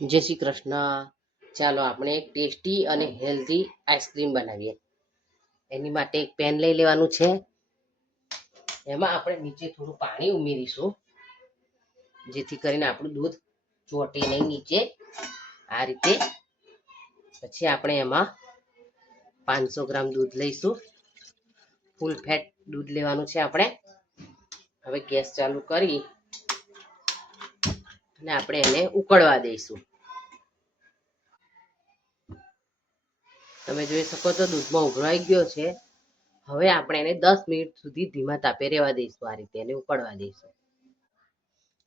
જય શ્રી કૃષ્ણ. ચાલો આપણે એક ટેસ્ટી અને હેલ્ધી આઈસ્ક્રીમ બનાવીએ. એની માટે એક પેન લઈ લેવાનું છે. એમાં આપણે નીચે થોડું પાણી ઉમેરીશું, જેથી કરીને આપણું દૂધ ચોટે નહીં નીચે. આ રીતે પછી આપણે એમાં 500 ગ્રામ દૂધ લઈશું. ફૂલ ફેટ દૂધ લેવાનું છે આપણે. હવે ગેસ ચાલુ કરી અને આપણે એને ઉકળવા દઈશું. તમે જોઈ શકો છો દૂધમાં ઉભરાઈ ગયો છે. હવે આપણે એને 10 મિનિટ સુધી ધીમા તાપે રહેવા દઈશું. આ રીતે એને ઉકળવા દઈશું.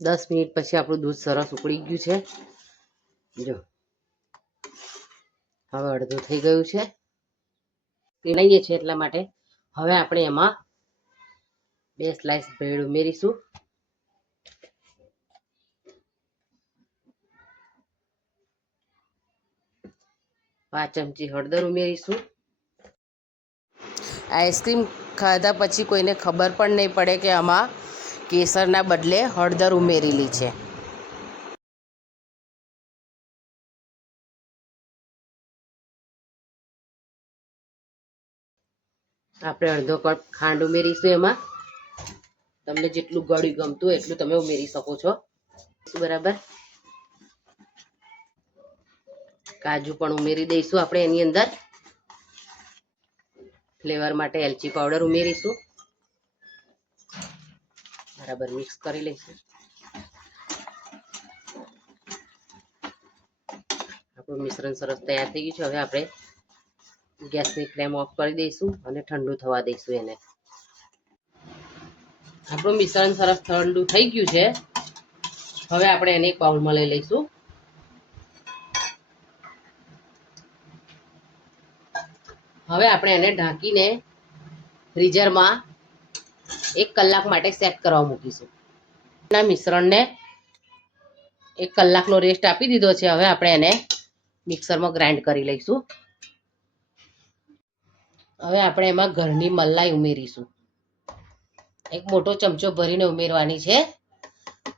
10 મિનિટ પછી આપણું દૂધ સરસ ઉકળી ગયું છે. જો હવે અડધું થઈ ગયું છે. પીણાઈએ છે એટલા માટે હવે આપણે એમાં 2 સ્લાઇસ બ્રેડ ઉમેરીશું. પાંચ ચમચી હળદર ઉમેરીશું. આઈસ્ક્રીમ ખાધા પછી કોઈને ખબર પણ નહીં પડે કે આમાં કેસરના બદલે હળદર ઉમેરેલી છે. આપણે અડધો કપ ખાંડ ઉમેરીશું. એમાં તમને જેટલું ગળ્યું ગમતું હોય એટલું તમે ઉમેરી શકો છો. બરાબર. કાજુ પણ ઉમેરી દઈશું આપણે એની અંદર. ફ્લેવર માટે એલચી પાવડર ઉમેરીશું. બરાબર મિક્સ કરી લઈશું. આપણું મિશ્રણ સરસ તૈયાર થઈ ગયું છે. હવે આપણે ગેસની ફ્લેમ ઓફ કરી દઈશું અને ઠંડુ થવા દઈશું એને. આપણું મિશ્રણ સરસ ઠંડુ થઈ ગયું છે. હવે આપણે એને એક બાઉલમાં લઈ લઈશું. હવે આપણે એને ઢાંકીને ફ્રીઝરમાં 1 કલાક માટે સેટ કરવા મૂકીશું. મિશ્રણને 1 કલાકનો રેસ્ટ આપી દીધો છે. હવે આપણે એને મિક્સરમાં ગ્રાઇન્ડ કરી લઈશું. હવે આપણે એમાં ઘરની મલાઈ ઉમેરીશું. એક મોટો ચમચો ભરીને ઉમેરવાની છે.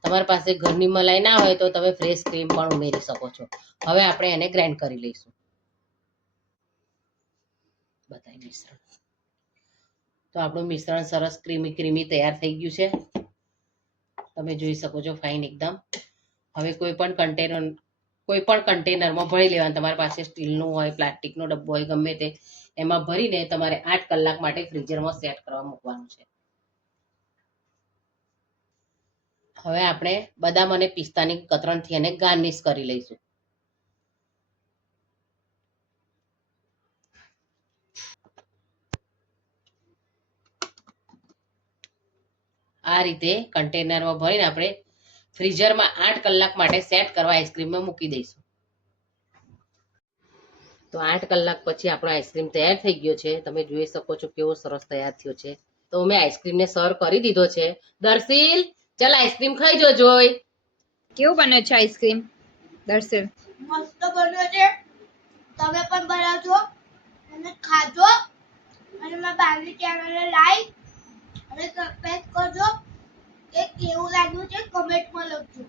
તમારી પાસે ઘરની મલાઈ ના હોય તો તમે ફ્રેશ ક્રીમ પણ ઉમેરી શકો છો. હવે આપણે એને ગ્રાઇન્ડ કરી લઈશું. બતાવી મિશ્રણ તો આપણું મિશ્રણ સરસ ક્રીમી તૈયાર થઈ ગયું છે. તમે જોઈ શકો છો ફાઇન એકદમ. હવે કોઈ પણ કન્ટેનરમાં ભરી લેવાનું. તમારી પાસે સ્ટીલનું હોય, પ્લાસ્ટિકનો ડબ્બો હોય, ગમે તે એમાં ભરીને તમારે 8 કલાક માટે ફ્રીઝરમાં સેટ કરવા મૂકવાનું છે. હવે આપણે બદામ અને પિસ્તાની કતરણથી એને ગાર્નિશ કરી લઈશું. આ રીતે કન્ટેનરમાં ભરીને આપણે ફ્રીઝરમાં 8 કલાક માટે સેટ કરવા આઈસ્ક્રીમમાં મૂકી દઈશું. તો 8 કલાક પછી આપણો આઈસ્ક્રીમ તૈયાર થઈ ગયો છે. તમે જોઈ શકો છો કેવો સરસ તૈયાર થયો છે. તો મેં આઈસ્ક્રીમને સર્વ કરી દીધો છે. દર્શિલ, ચાલ આઈસ્ક્રીમ ખાઈ જો જોઈ. કેવું બન્યો છે આઈસ્ક્રીમ દર્શિલ? મસ્ત બન્યો છે. તમે પણ બનાવજો અને ખાજો અને મારા બારની ચેનલને લાઈક અને સબસ્ક્રાઇબ કરજો. કે કેવું લાગ્યું છે કમેન્ટમાં લખજો.